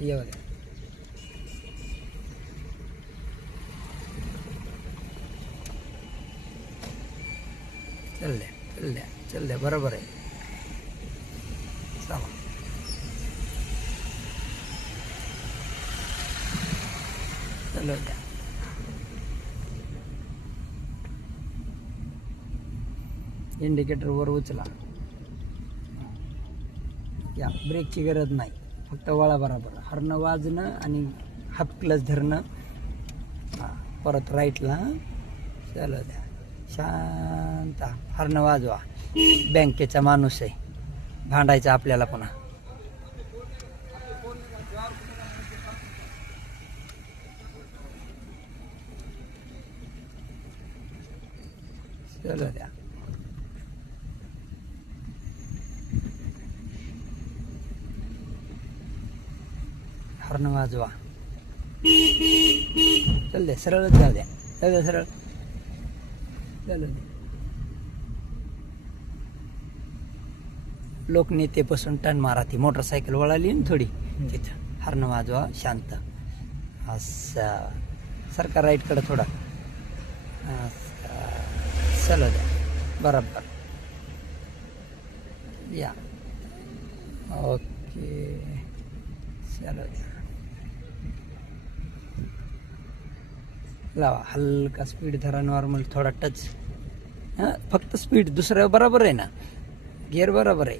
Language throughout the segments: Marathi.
ये बघा. चल द्या बरोबर आहे. चला चलो द्या. इंडिकेटर वर उचला. या ब्रेकची गरज नाही, फक्त वळा बरोबर. हॉर्न वाजणं आणि हाफ क्लच धरणं. परत राईटला. चलो द्या. शांत. हॉर्न वाजवा. बँकेचा माणूस आहे, भांडायचा आपल्याला पुन्हा. चलो द्या. हॉर्न वाजवा. चल दे. सरळच जाऊ द्या. जाऊ द्या सरळ. चलो दे. लोकनेतेपासून टर्न मारा. ती मोटरसायकल वळाली ना थोडी तिथं. हॉर्न वाजवा. शांत. असं सरका राईटकडे थोडा. चलो द्या. बरोबर. या. ओके. चलो द्या. लावा. हलका स्पीड धरा. नॉर्मल थोडा टच. हां फक्त स्पीड. दुसरं बरोबर आहे ना. गिअर बरोबर आहे.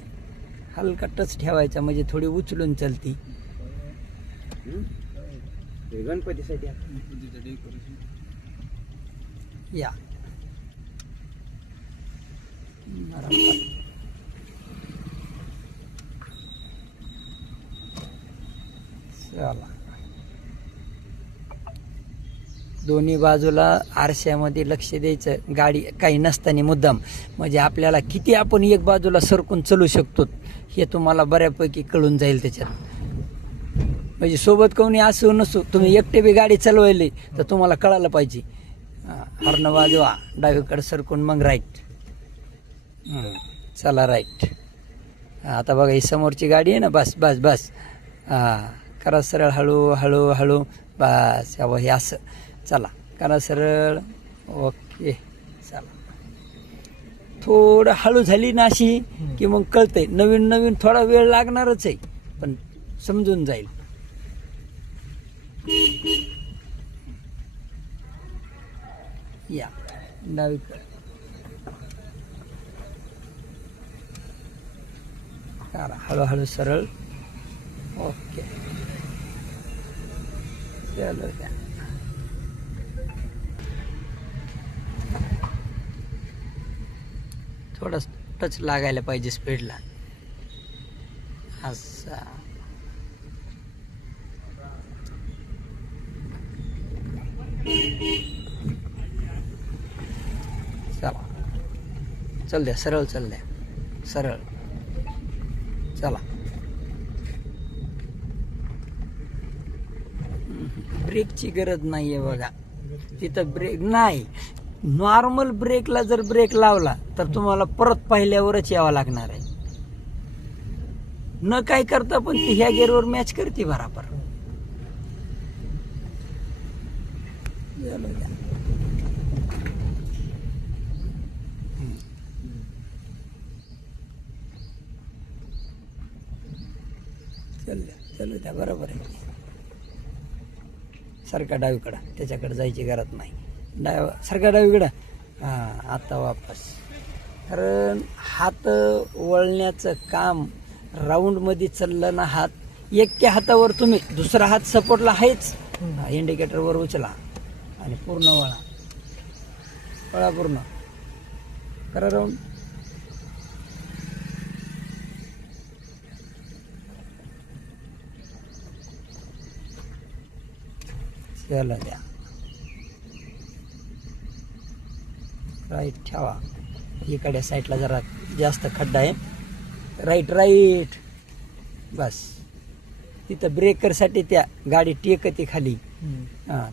हलका टच ठेवायचा म्हणजे थोडी उचलून चलती. गणपतीसाठी या. बरोबर. चला. दोन्ही बाजूला आरशामध्ये लक्ष द्यायचं. गाडी काही नसताना मुद्दाम, म्हणजे आपल्याला किती आपण एक बाजूला सरकून चालू शकतो हे तुम्हाला बऱ्यापैकी कळून जाईल त्याच्यात. म्हणजे सोबत कोणी असू नसू, तुम्ही एकटे बी गाडी चालवायली तर तुम्हाला कळायला पाहिजे. हॉर्न वाजवा. डावीकडे सरकून मग राईट. चला राईट. आता बघा ही समोरची गाडी आहे ना. बस बस बस. करा सरळ. हळू हळू हळू. बस. हे असं. चला करा सरळ. ओके. चला. थोडं हळू झाली ना अशी की मग कळतंय. नवीन नवीन थोडा वेळ लागणारच आहे, पण समजून जाईल. या. डावीकडे करा. हळूहळू सरळ. ओके. चलो द्या. थोडं टच लागायला पाहिजे स्पीडला. असा. चला. चल द्या. सरळ. चल द्या. सरळ. चला. ब्रेकची गरज नाहीये बघा तिथं. ब्रेक नाही. नॉर्मल ब्रेकला जर ब्रेक लावला तर तुम्हाला परत पहिल्यावरच यावं लागणार आहे. न काय करता पण ती ह्या गेअरवर मॅच करते बराबर. चल द्या. बरोबर आहे. सरका डावीकडं. त्याच्याकडे जायची गरज नाही. सरका डावीकडं. आता वापस. कारण हात वळण्याचं काम राऊंडमध्ये चाललं ना. हात एका हातावर तुम्ही, दुसरा हात सपोर्टला आहेच. इंडिकेटरवर उचला आणि पूर्ण वळा. वळा पूर्ण. करा राऊंड. चला द्या. राईट ठेवा. इकडे साईडला जरा जास्त खड्डा आहे. राईट. बस. तिथं ब्रेकरसाठी त्या गाडी टेकते खाली.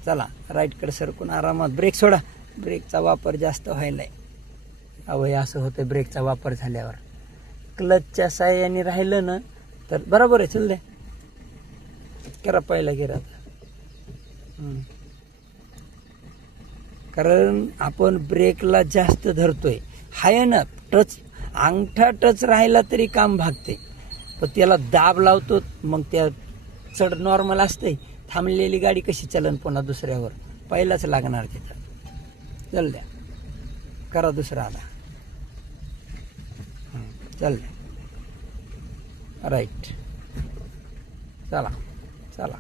चला. राईटकडे सरकून आरामात. ब्रेक सोडा. ब्रेकचा वापर जास्त व्हायलाय. अवय असं होतं ब्रेकचा वापर झाल्यावर. क्लचच्या साह्याने राहिलं ना तर बरोबर आहे. चल द्या. करा पहिला गिरा. कारण आपण ब्रेकला जास्त धरतोय. हाय ना टच, अंगठा टच राहिला तरी काम भागते, पण त्याला दाब लावतो मग त्या चढ नॉर्मल असते. थांबलेली गाडी कशी चलन पुन्हा दुसऱ्यावर, पहिलाच लागणार तिथं. चल द्या, करा दुसरा आता. चल द्या, राईट. चला चला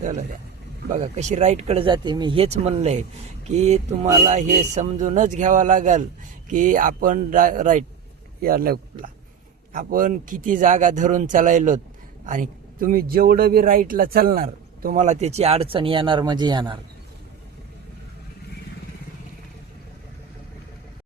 चला द्या. बघा कशी राईटकडे जाते. मी हेच म्हणलंय की तुम्हाला हे समजूनच घ्यावं लागेल की आपण राईट या लेफ्टला आपण किती जागा धरून चालायलोत. आणि तुम्ही जेवढं बी राईटला चालणार तुम्हाला त्याची अडचण येणार म्हणजे येणार.